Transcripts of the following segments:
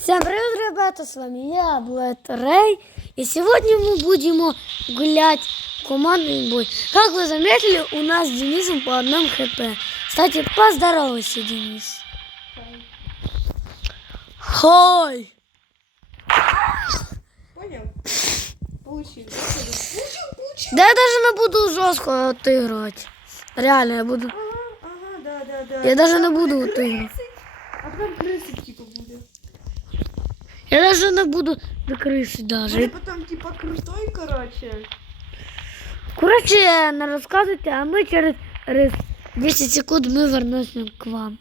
Всем привет, ребята, с вами я, Блэд Рэй. И сегодня мы будем гулять в командный бой. Как вы заметили, у нас с Денисом по одному хп. Кстати, поздоровайся, Денис. Хой! Понял? Получил. Получил, получил. Да я даже не буду жестко отыгрывать. Реально, я буду... Ага, ага, да, да, да. Я даже не буду отыгрывать. А буде. Я даже не буду до крысы даже. Буде потом типа крутой, короче. Короче, не розказуйте, а ми через, через 10 секунд ми вернемося к вам.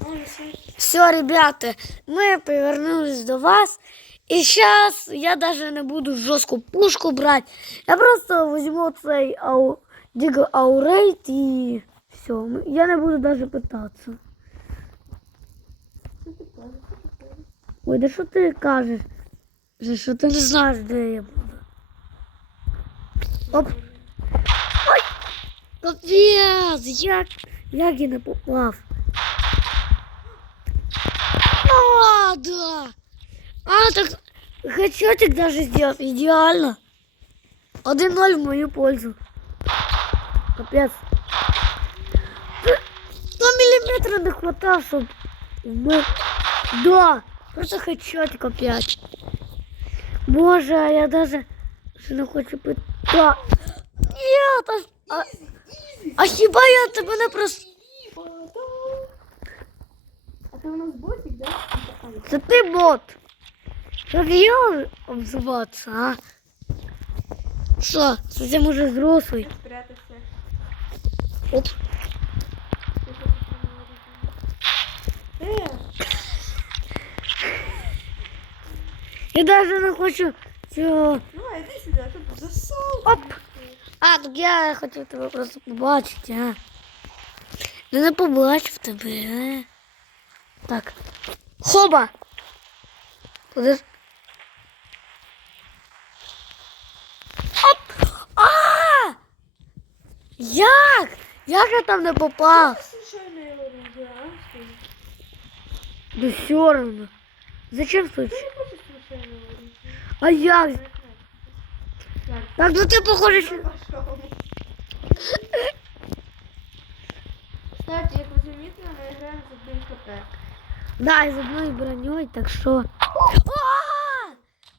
Он все. Все, ребята, ми повернулись до вас. І зараз я даже не буду жорстку пушку брати. Я просто візьму цей ау, Діго Аурейт і все. Я не буду даже питатися. Ой, да що ти кажеш? Же, Що ти не знаєш, де я буду? Оп. Ой! Капець! Як, як я не попав? А, да. А, так хедшотик даже сделал. Идеально. 1-0 в мою пользу. Капец. Т- 100 миллиметров не хватало, чтобы. Да, просто хедшотик опять. Боже, а я даже не хочу пити. Да. Нет, а, а, а хіба я тебе не просто... А ты у нас ботик, да? Це ти бот. Як я обзиватися, а? Що, совсем уже взрослый. Оп. Э, Я даже не хочу цього. ну а иди сюда, тут засол. Оп. А, так я хотів тебе просто побачити, а. Ну не побачив тебе, а. Так. Хоба! Куди ж? Оп! А! Як? Як я там не попав? А? Да все равно. Зачем случай? А як? Так, ну ти пошел. Кстати, як ви замітили, ми граємо за 1 хп. Да, из одной броней, так что...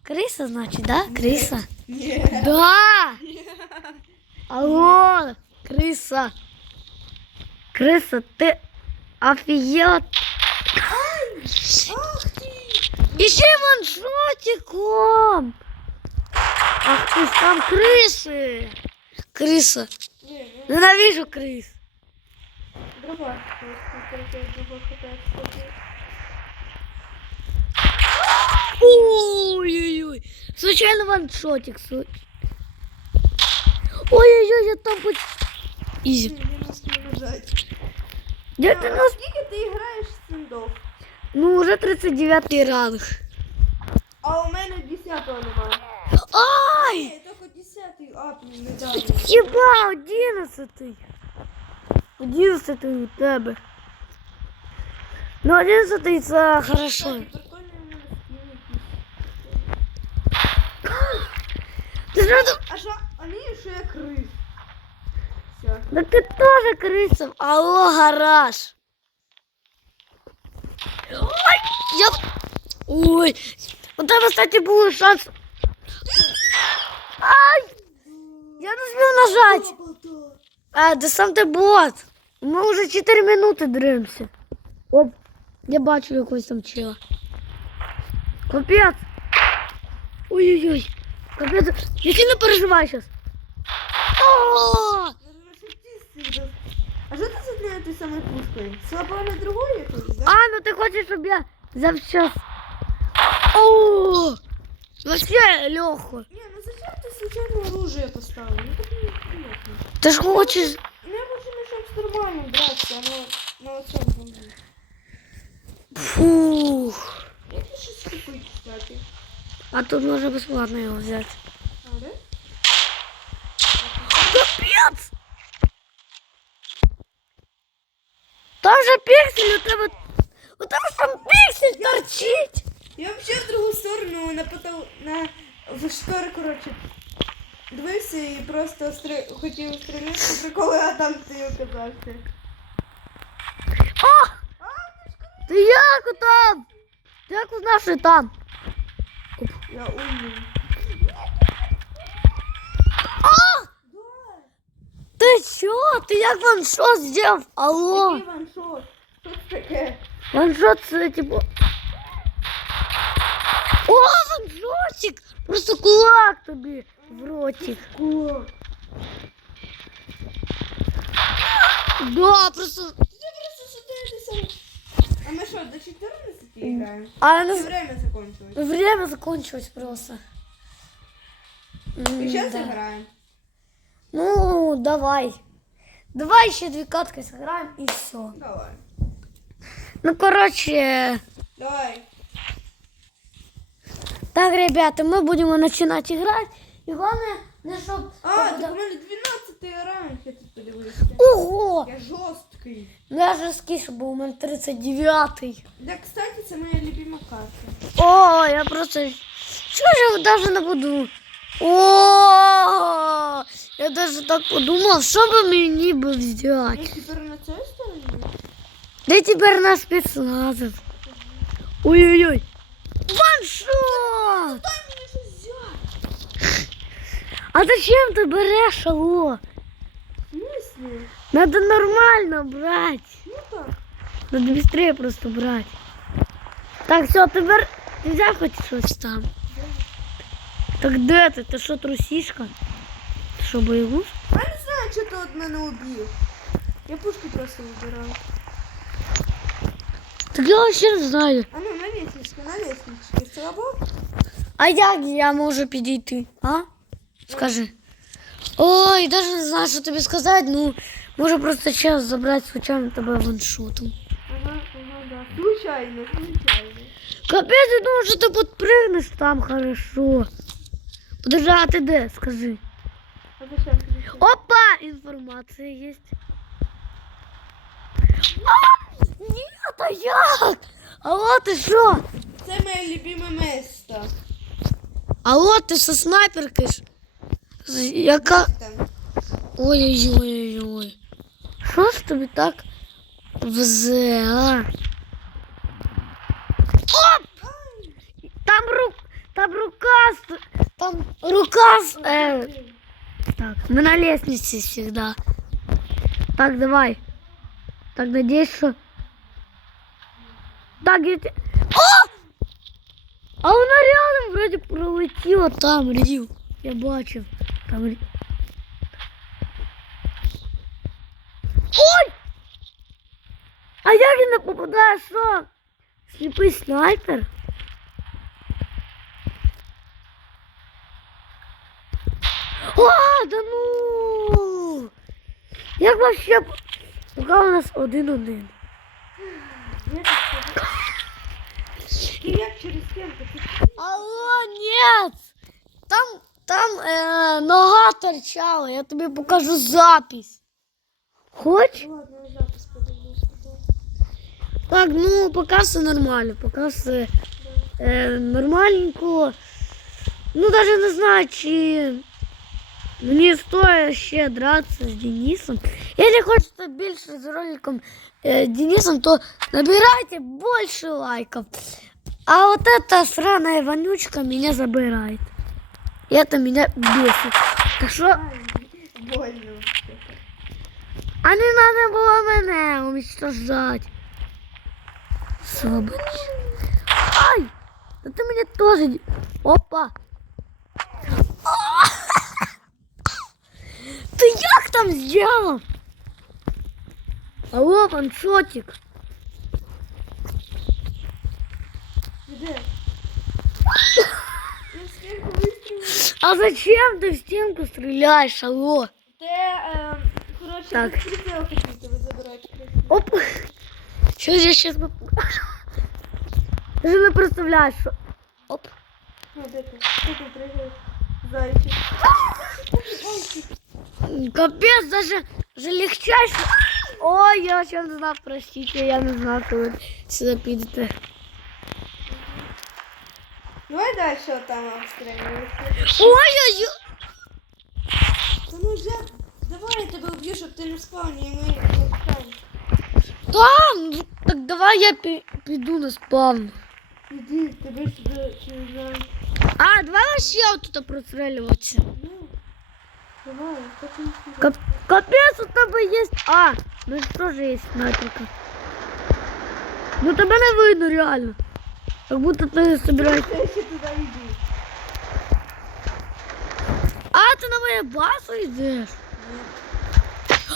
Крыса, значит, да? Крыса? Да! Алло, крыса. Крыса, ты офигел? Ты! Еще ваншотиком! Ах ты, там крысы! Крыса. Не, не, Ненавижу крыс. Ой-ой-ой. Случайно ваншотик. Ой-ой-ой, я там хоть... Изи. Где ты нас... Ти граєш в стендов? Ну, уже 39 ранг. А у мене 10-го немає. Ай! Ні, тільки 10-й ап не дали. Хіба 11 11 у тебе. Ну, 11 це хорошо. Ты же тут... А что? Они еще крыс. Да ты тоже крыса. Алло, гараж. Ой, я... Ой, у тебе, кстати, був шанс. Ай! Я не зміг нажати. А, да сам ти бот. Ми вже 4 минути дримся. Оп, я бачу якогось там чила. Капець. Ой-ой-ой. Капець. Я сильно переживаю зараз. О! А що ти за нею той самою пушкою? Слабо на другої якоїсь, да? А, ну ти хочеш, щоб я завчас. О! Вообще легко. Ні, ну зачем ти случайне оружие поставив? Ну так непонятно. Ти ж хочеш. Ну я хочу начать з нормальним драться, а на, на оцьому зомбі. Фух. Як ти щось купити, кстати? А тут можна безплатно його взяти. А, да? Капець! Там же піксель у тебе. У тебе ж там піксель торчить. ну на потол... на в штори, коротше. Дивився і просто стри... хотів стріляти по приколу, а там ти оказався. О! Ти як там? Ти як узнав, що там? Я умний. А! Ти що? Ти як ваншот зробив? Алло? Який ваншот? Що це таке? Ваншот це типу. О, ваншотик! Просто кулак тобі в ротик. Ко? Да, просто. Я просто сидитися. А ми що, до 14 граємо? А Це на... время закончилось. время закончилось просто. М, І зараз да. граємо. Ну, давай. Давай ще дві катки сыграем и все. Давай. Ну, короче, Давай. так, ребята, мы будем начинать играть. И главное, не чтоб... А, так мене 12 ранг, я тут подивився. Ого! Я жорсткий. Ну, я же скишу, бо у мене 39-й. Да, кстати, це моя любима карта. О, я просто... Чего же я даже не буду? О, я даже так подумал, что бы мне бы Ну, взять. тепер на стороні? Да теперь на спецназов. Ой-ой-ой. Ваншот! Дай мені щось взяти. А зачем ты берешь алло? В смысле? Надо нормально брать. Ну так. Надо быстрее просто брать. Так, все, ты бер... Ты взял хоть щось там? Так де ти? Ти що, трусішка? Ти що, боєгуз? Я не знаю, що ти от мене убив. Я пушки просто вибирав. Так я вообще не знаю. А ну, на лестничке, на лестничке. Слабо? А як я можу підійти? А? Скажи. Ой, даже не знаю, що тобі сказати. Ну, може просто час забрати случайно тебе ваншотом. Ага, ага, да. Случайно, случайно. Капець, я думав, що ти підпригнеш там хорошо. Подожди, а ти де? Скажи. А зачем тобі? це? Опа! Інформація есть. А! Ні, та як? Алло, ти що? Це моє любиме місто. Алло, ти що снайперкиш? З- Яка? Там. Ой-ой-ой-ой. Що ж тобі так взе, а? Оп! Там рук, там рука, с- там рука, с- э, так, мы на лестнице всегда. Так, давай. Так, надеюсь, что... Так, я те- О! А вона рядом вроде пролетіла там, рів. Я бачив. Там... рі- Ой! А як він не попадає, що? Сліпий снайпер? О, да ну! Як вообще... Поки у нас один-один. як через стінку? Ти Алло, нет! Там, там э, нога торчала, я тобі покажу запись. Хоч? Ладно, я запис подивлюсь. потім. Так, ну поки все нормально, поки все е, нормальненько. Ну, навіть не знаю, чи мені стоїть ще дратися з Денисом. Якщо хочете більше з роликом е, Денисом, то набирайте більше лайков. А вот эта сраная вонючка меня забирает. И это меня бесит. Ай, Больно. а не надо було мене уничтожать. Собач. Ай! Да ты мне тоже... Опа! Ты як там сделал? Алло, ваншотик. Де? Я скільки вистрілив. А зачем ты в стенку стреляешь, алло? Те, е, коротше, Так. так. прицел хотів тебе забирати. Оп. Сейчас я сейчас покажу. Даже не представляешь, что... Оп. Ну, де ти? Де ти пригаєш? Зайчик. Капец, даже, даже легчайше. Ой, я вообще не знав, простите, я не знав, коли сюди підете. Давай дальше там обстрілювати. Ой-ой-ой. Та ну вже, давай я тебе вб'ю, щоб ти не спавні, і ми не спавні. Там, ну, так давай я пі- піду на спавн. Іди, тебе сюди не знаю. А, давай вообще вот тут простреливаться. Ну, давай, потім сюди. Кап- капец, у тебе есть... А, ну и тоже есть снайперка. Ну тебе не видно реально. Как будто ты собираешь... Ти ще туди йди. А, ты на мою базу идешь? Ні.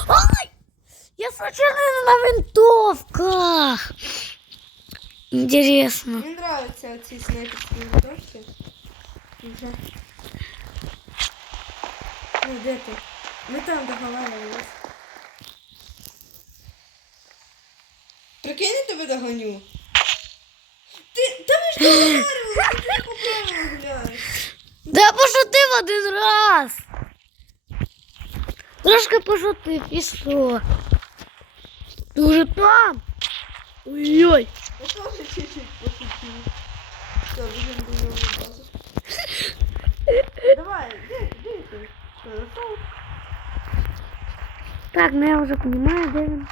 Ай! Я случайно на винтовках. Интересно. Мені нравятся ці снайперські винтовки. Вже. Ну, де ти? Ми там договаривались. Прикинь, я тебе догоню. Ти, та ми ж договаривались, ти по правилам гуляєш. Да пошутив один раз. Трошки пошутив і що? Ти вже там? Ой-ой. Я тоже чуть-чуть пошутил. Все, будем до него базу. Давай, где ты, где ты? Что, нашел? Так, ну я уже понимаю, где він.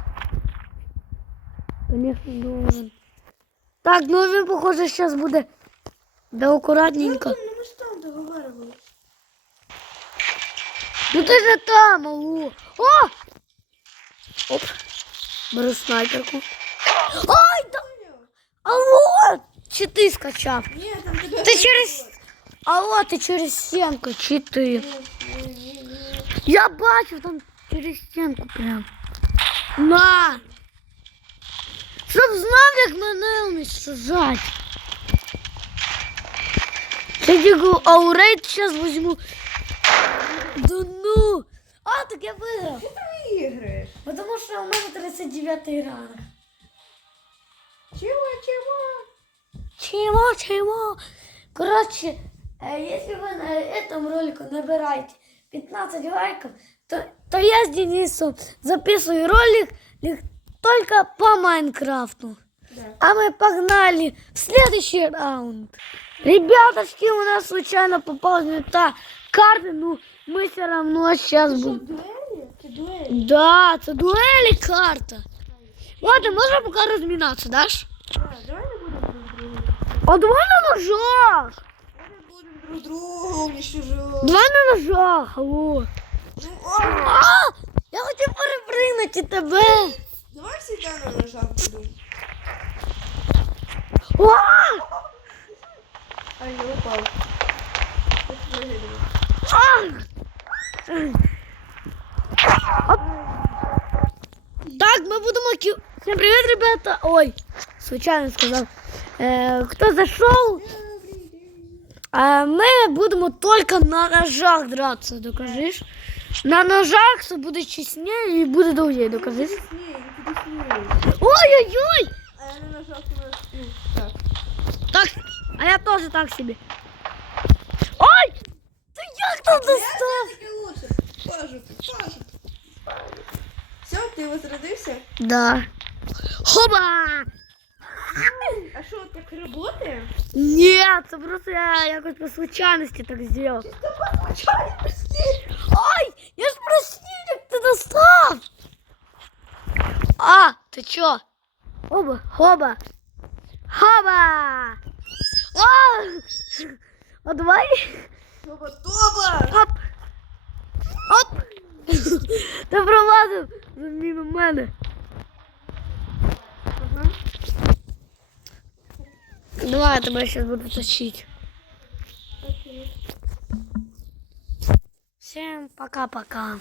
Конечно, должен. Так, ну він, похоже, сейчас буде. Да акуратненько. Ну, мы же там договаривались. Ну ти же там, алло. О! Оп. Беру снайперку. Ай, да... Алло! Чи ти скачав? Нет, там тебя... Ти через... Алло, ти через стінку, чи ти? Нет, не, не, не. Я бачив там через стінку прям. На! Щоб знав, як мене уничтожать. Я дику аурейт сейчас возьму. Да ну! А, так я виграв. Ты там играешь? Потому що у мене 39 ранг. Чего, чего? Чего, чего? Короче, э, если вы на этом ролику набираете 15 лайков, то, то я с Денисом записываю ролик ли- только по Майнкрафту. Да. А мы погнали в следующий раунд. Ребяточки, у нас случайно попалась не та карта, ну мы все равно сейчас будем... дуэли? Ты дуэли? Да, это дуэли карта. Ладно, можно пока разминаться, дашь? Да, давай не будем друг друга. А давай на ножах. Давай будем друг друга уничтожать. Давай на ножах, алло. Ну, а, А! Я хотів перепригнути тебе. давай всегда на ножах будем. А! А, я упал. Подпрыгивай. А! Оп. Так, ми будемо кі... Всім привіт, ребята. Ой, случайно сказав. Е, хто зайшов, е, ми будемо тільки на ножах драться, докажеш? На ножах все буде чесніше і буде довгіше, докажеш? Ой-ой-ой! А я так. Так, а я тоже так себе. Ой! Ты як там лучше. Пажу ты, пажу Все, ты возродился? Да. Хоба! А что, так работает? Нет, просто я якось по случайності так зробив. Ой, я ж простив, як ти достав. А, ти чо? Оба, хоба. Хоба! А! А давай. Тоба, тоба! Оп! Оп! Ти пролазив мимо мене. Ага. Давай я тебе сейчас буду точить. Окей. Всем пока-пока.